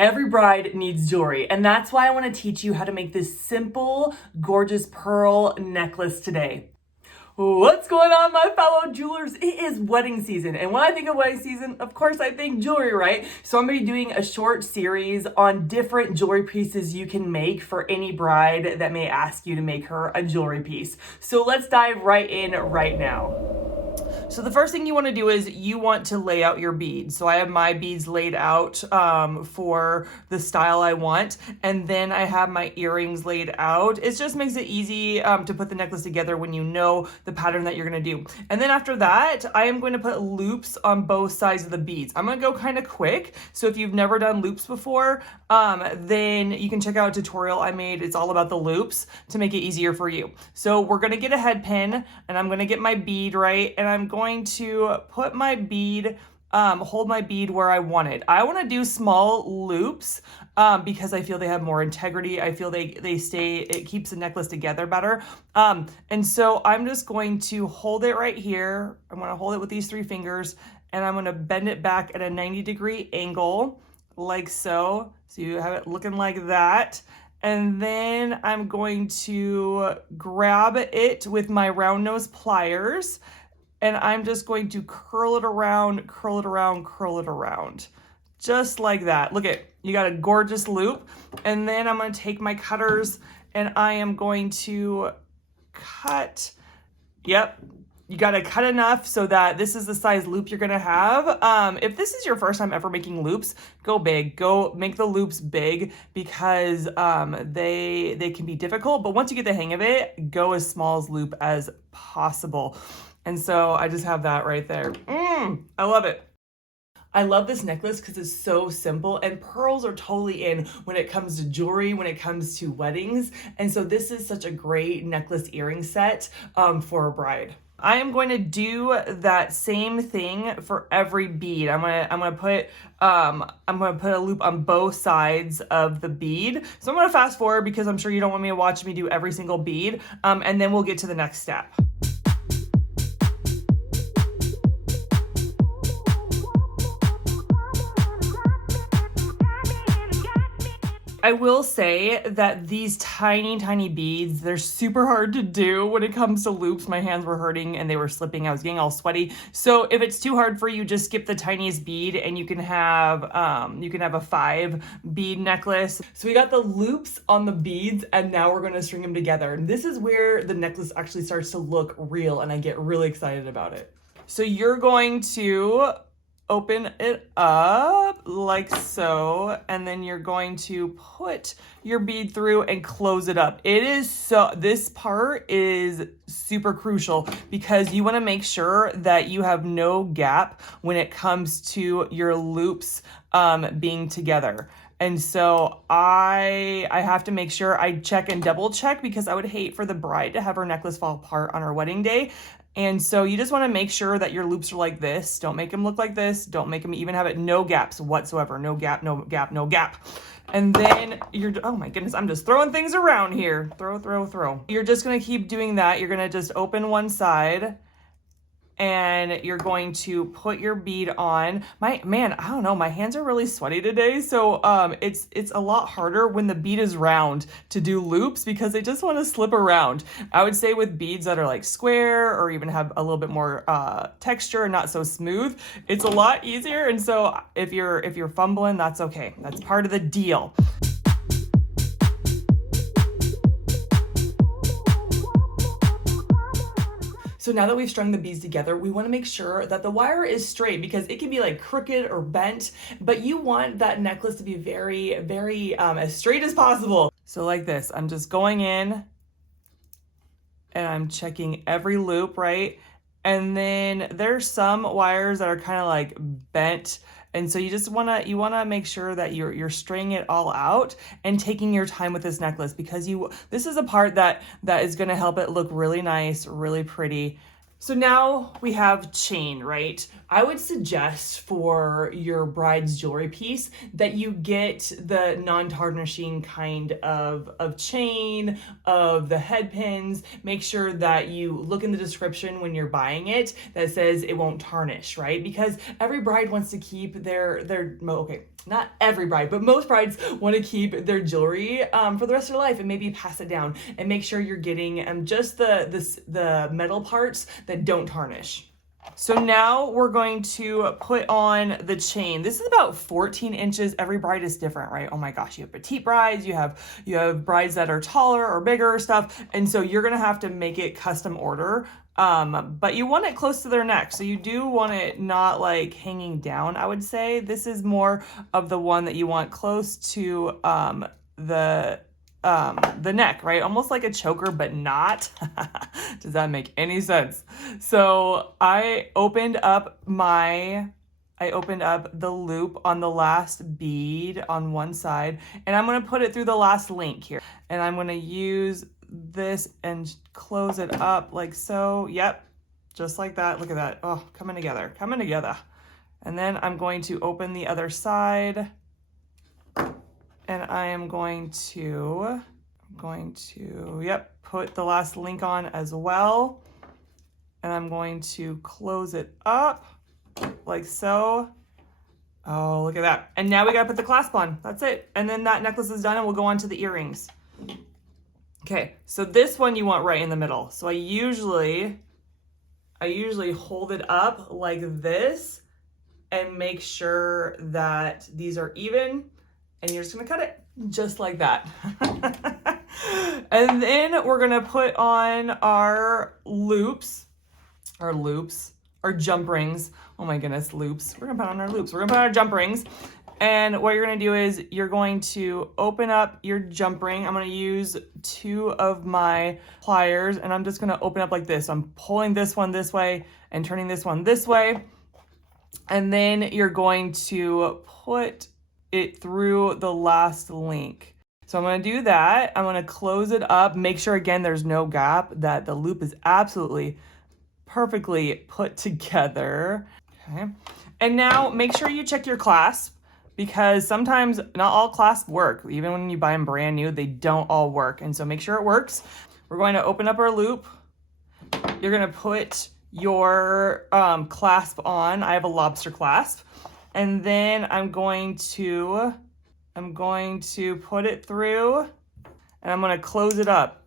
Every bride needs jewelry, and that's why I want to teach you how to make this simple, gorgeous pearl necklace today. What's going on, my fellow jewelers? It is wedding season, and when I think of wedding season, of course I think jewelry, right? So I'm going to be doing a short series on different jewelry pieces you can make for any bride that may ask you to make her a jewelry piece. So let's dive right in right now. So the first thing you want to do is you want to lay out your beads. So I have my beads laid out for the style I want. And then I have my earrings laid out. It just makes it easy to put the necklace together when you know the pattern that you're going to do. And then after that, I am going to put loops on both sides of the beads. I'm going to go kind of quick. So if you've never done loops before, then you can check out a tutorial I made. It's all about the loops to make it easier for you. So we're going to get a head pin, and I'm going to get my bead right, and I'm going to put my bead, hold my bead where I want it. I want to do small loops because I feel they have more integrity. I feel they stay, it keeps the necklace together better. And so I'm just going to hold it right here. I'm going to hold it with these 3 fingers, and I'm going to bend it back at a 90-degree angle like so. So you have it looking like that. And then I'm going to grab it with my round nose pliers, and I'm just going to curl it around, curl it around, curl it around. Just like that. Look at, you got a gorgeous loop. And then I'm going to take my cutters and I am going to cut. Yep. You got to cut enough so that this is the size loop you're going to have. If this is your first time ever making loops, go big. Go make the loops big because they can be difficult. But once you get the hang of it, go as small as loop as possible. And so I just have that right there. I love it. I love this necklace because it's so simple, and pearls are totally in when it comes to jewelry, when it comes to weddings. And so this is such a great necklace earring set for a bride. I am going to do that same thing for every bead. I'm gonna put a loop on both sides of the bead. So I'm gonna fast forward because I'm sure you don't want me to watch me do every single bead. And then we'll get to the next step. I will say that these tiny beads, they're super hard to do when it comes to loops. My hands were hurting and they were slipping. I was getting all sweaty. So if it's too hard for you, just skip the tiniest bead and you can have a 5 bead necklace. So we got the loops on the beads, and now we're going to string them together. And this is where the necklace actually starts to look real, and I get really excited about it. So you're going to open it up like so, and then you're going to put your bead through and close it up. This part is super crucial because you want to make sure that you have no gap when it comes to your loops being together. And so I have to make sure I check and double check because I would hate for the bride to have her necklace fall apart on her wedding day. And so you just want to make sure that your loops are like this. Don't make them look like this. Don't make them even have it no gaps whatsoever. No gap, no gap, no gap. And then oh my goodness, I'm just throwing things around here. Throw. You're just going to keep doing that. You're going to just open one side, and you're going to put your bead on. I don't know, my hands are really sweaty today. So it's a lot harder when the bead is round to do loops because they just want to slip around. I would say with beads that are like square or even have a little bit more texture and not so smooth, it's a lot easier. And so if you're fumbling, that's okay. That's part of the deal. So now that we've strung the beads together, we want to make sure that the wire is straight because it can be like crooked or bent, but you want that necklace to be very, very as straight as possible. So like this, I'm just going in and I'm checking every loop, right? And then there's some wires that are kind of like bent. And so you want to make sure that you're stringing it all out and taking your time with this necklace because this is a part that is going to help it look really nice, really pretty. So now we have chain, right? I would suggest for your bride's jewelry piece that you get the non-tarnishing kind of chain, of the head pins. Make sure that you look in the description when you're buying it that says it won't tarnish, right? Because every bride wants to keep okay, not every bride, but most brides want to keep their jewelry for the rest of their life and maybe pass it down, and make sure you're getting just the metal parts that don't tarnish. So now we're going to put on the chain. This is about 14 inches. Every bride is different, right? Oh my gosh, you have petite brides, you have brides that are taller or bigger or stuff. And so you're gonna have to make it custom order. But you want it close to their neck. So you do want it not like hanging down, I would say. This is more of the one that you want close to the neck, right? Almost like a choker, but not. Does that make any sense? So I opened up the loop on the last bead on one side, and I'm going to put it through the last link here. And I'm going to use this and close it up like so. Yep. Just like that. Look at that. Oh, coming together. And then I'm going to open the other side. And I am going to, put the last link on as well. And I'm going to close it up like so. Oh, look at that. And now we gotta put the clasp on. That's it. And then that necklace is done, and we'll go on to the earrings. Okay, so this one you want right in the middle. So I usually hold it up like this and make sure that these are even. And you're just gonna cut it just like that. And then we're gonna put on our jump rings. Oh my goodness, loops. We're gonna put on our loops. We're gonna put on our jump rings. And what you're gonna do is you're going to open up your jump ring. I'm gonna use 2 of my pliers, and I'm just gonna open up like this. I'm pulling this one this way and turning this one this way. And then you're going to put it through the last link. So I'm going to do that. I'm going to close it up. Make sure again there's no gap, that the loop is absolutely perfectly put together. Okay. And now make sure you check your clasp, because sometimes not all clasps work. Even when you buy them brand new, they don't all work. And so make sure it works. We're going to open up our loop. You're going to put your clasp on. I have a lobster clasp. And then I'm going to put it through, and I'm going to close it up.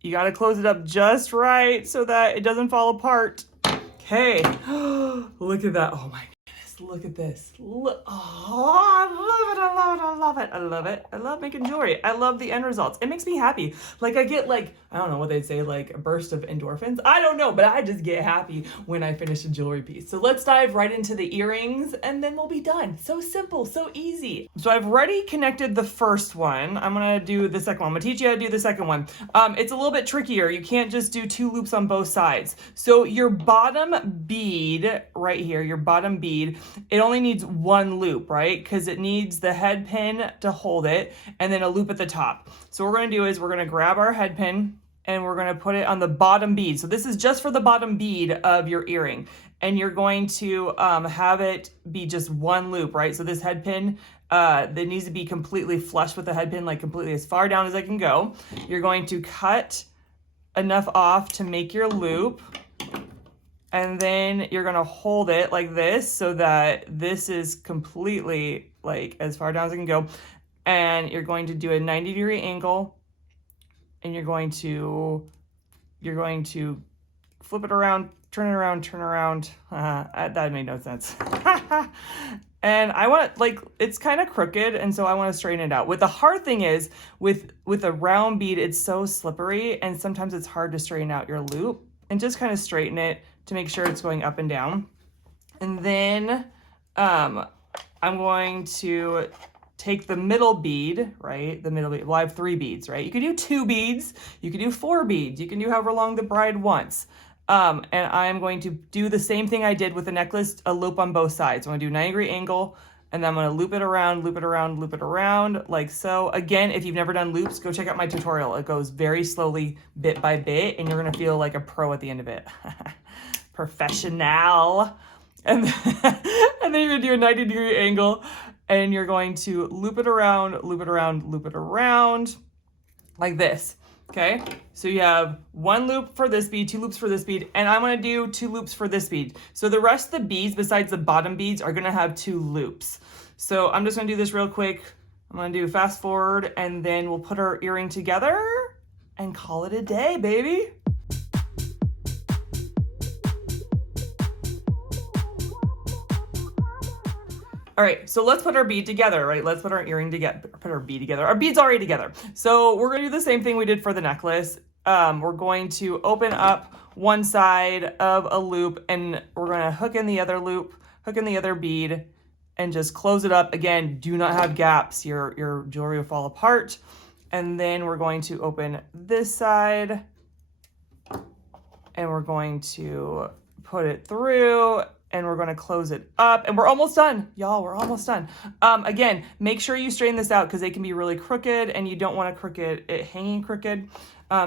You got to close it up just right so that it doesn't fall apart. Okay. Look at that. Oh my goodness. Look at this. Look. Oh, I love it. I love it. I love it. I love it. I love making jewelry. I love the end results. It makes me happy. Like I get I don't know what they'd say, like a burst of endorphins. I don't know, but I just get happy when I finish a jewelry piece. So let's dive right into the earrings, and then we'll be done. So simple, so easy. So I've already connected the first one. I'm going to do the second one. I'm going to teach you how to do the second one. It's a little bit trickier. You can't just do 2 loops on both sides. So your bottom bead right here, your bottom bead, it only needs 1 loop, right? Because it needs the head pin to hold it, and then a loop at the top. So what we're going to do is we're going to grab our head pin, and we're going to put it on the bottom bead. So this is just for the bottom bead of your earring. And you're going to have it be just 1 loop, right? So this head pin, that needs to be completely flush with the head pin, like completely as far down as I can go. You're going to cut enough off to make your loop. And then you're going to hold it like this so that this is completely like as far down as I can go. And you're going to do a 90-degree angle. And you're going to flip it around, turn it around. That made no sense. And I want it's kind of crooked, and so I want to straighten it out. What the hard thing is with a round bead, it's so slippery, and sometimes it's hard to straighten out your loop. And just kind of straighten it to make sure it's going up and down. And then I'm going to take the middle bead, right? The middle bead. Well, I have 3 beads, right? You can do 2 beads. You can do 4 beads. You can do however long the bride wants. And I'm going to do the same thing I did with the necklace, a loop on both sides. So I'm going to do a 90-degree angle, and then I'm going to loop it around like so. Again, if you've never done loops, go check out my tutorial. It goes very slowly, bit by bit, and you're going to feel like a pro at the end of it. professional. And then, and then you're gonna do a 90-degree angle, and you're going to loop it around, loop it around, loop it around, like this. Okay, so you have 1 loop for this bead, 2 loops for this bead, and I'm gonna do 2 loops for this bead. So the rest of the beads, besides the bottom beads, are gonna have 2 loops. So I'm just gonna do this real quick. I'm gonna do fast forward, and then we'll put our earring together and call it a day, baby. All right, so let's put our bead together, right? Let's put our earring together, put our bead together. Our bead's already together. So we're gonna do the same thing we did for the necklace. We're going to open up one side of a loop, and we're gonna hook in the other loop, hook in the other bead, and just close it up. Again, do not have gaps. Your jewelry will fall apart. And then we're going to open this side, and we're going to put it through, and we're going to close it up, and we're almost done. Y'all, we're almost done. Again, make sure you straighten this out because they can be really crooked, and you don't want it hanging crooked.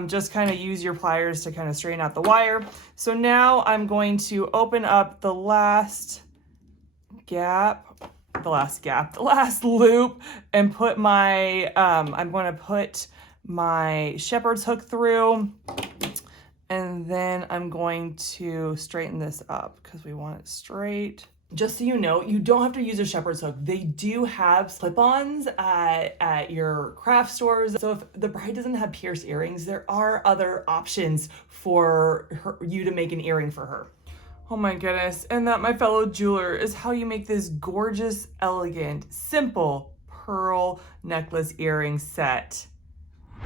Just kind of use your pliers to kind of straighten out the wire. So now I'm going to open up the last loop, and put my, I'm going to put my shepherd's hook through. And then I'm going to straighten this up because we want it straight. Just so you know, you don't have to use a shepherd's hook. They do have slip-ons at your craft stores. So if the bride doesn't have pierced earrings, there are other options for you to make an earring for her. Oh my goodness. And that, my fellow jeweler, is how you make this gorgeous, elegant, simple pearl necklace earring set.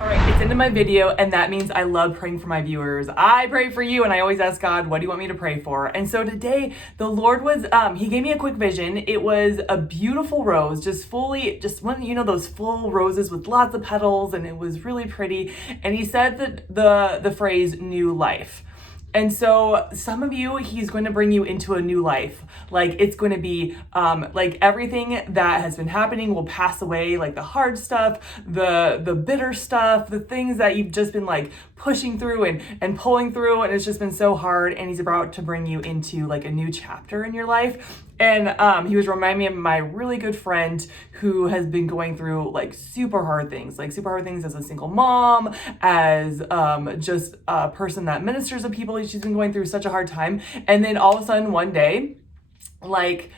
All right, it's into my video, and that means I love praying for my viewers. I pray for you, and I always ask God, what do you want me to pray for? And so today, the Lord was, he gave me a quick vision. It was a beautiful rose, just one, you know, those full roses with lots of petals, and it was really pretty. And he said that the phrase, new life. And so some of you, he's going to bring you into a new life. Like it's going to be like everything that has been happening will pass away, like the hard stuff, the bitter stuff, the things that you've just been like pushing through and pulling through, and it's just been so hard. And he's about to bring you into like a new chapter in your life. And he was reminding me of my really good friend who has been going through like super hard things as a single mom, as just a person that ministers to people. She's been going through such a hard time. And then all of a sudden one day, like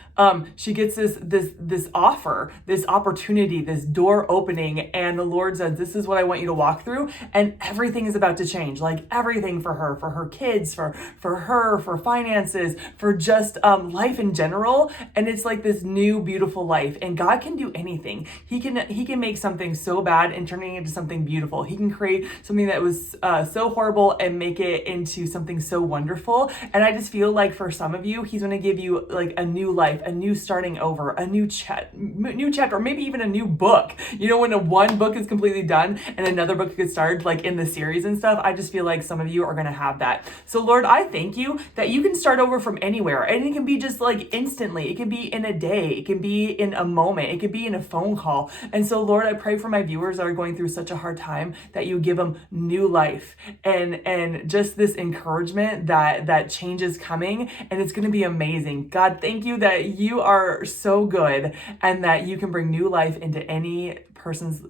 she gets this offer, this opportunity, this door opening, and the Lord says, this is what I want you to walk through, and everything is about to change. Like everything for her kids, for her, for finances, for just life in general. And it's like this new beautiful life, and God can do anything. He can make something so bad and turn it into something beautiful. He can create something that was so horrible and make it into something so wonderful. And I just feel like for some of you, he's going to give you like a new life, a new starting over, a new chapter, or maybe even a new book. You know, when one book is completely done and another book gets started, like in the series and stuff, I just feel like some of you are going to have that. So Lord, I thank you that you can start over from anywhere, and it can be just like instantly. It can be in a day. It can be in a moment. It could be in a phone call. And so Lord, I pray for my viewers that are going through such a hard time, that you give them new life and just this encouragement that change is coming, and it's going to be amazing. God, thank you that you are so good, and that you can bring new life into any person's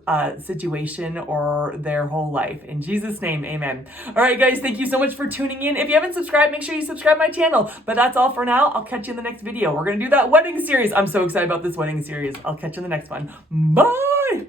situation or their whole life. In Jesus' name, amen. All right, guys, thank you so much for tuning in. If you haven't subscribed, make sure you subscribe my channel. But that's all for now. I'll catch you in the next video. We're going to do that wedding series. I'm so excited about this wedding series. I'll catch you in the next one. Bye!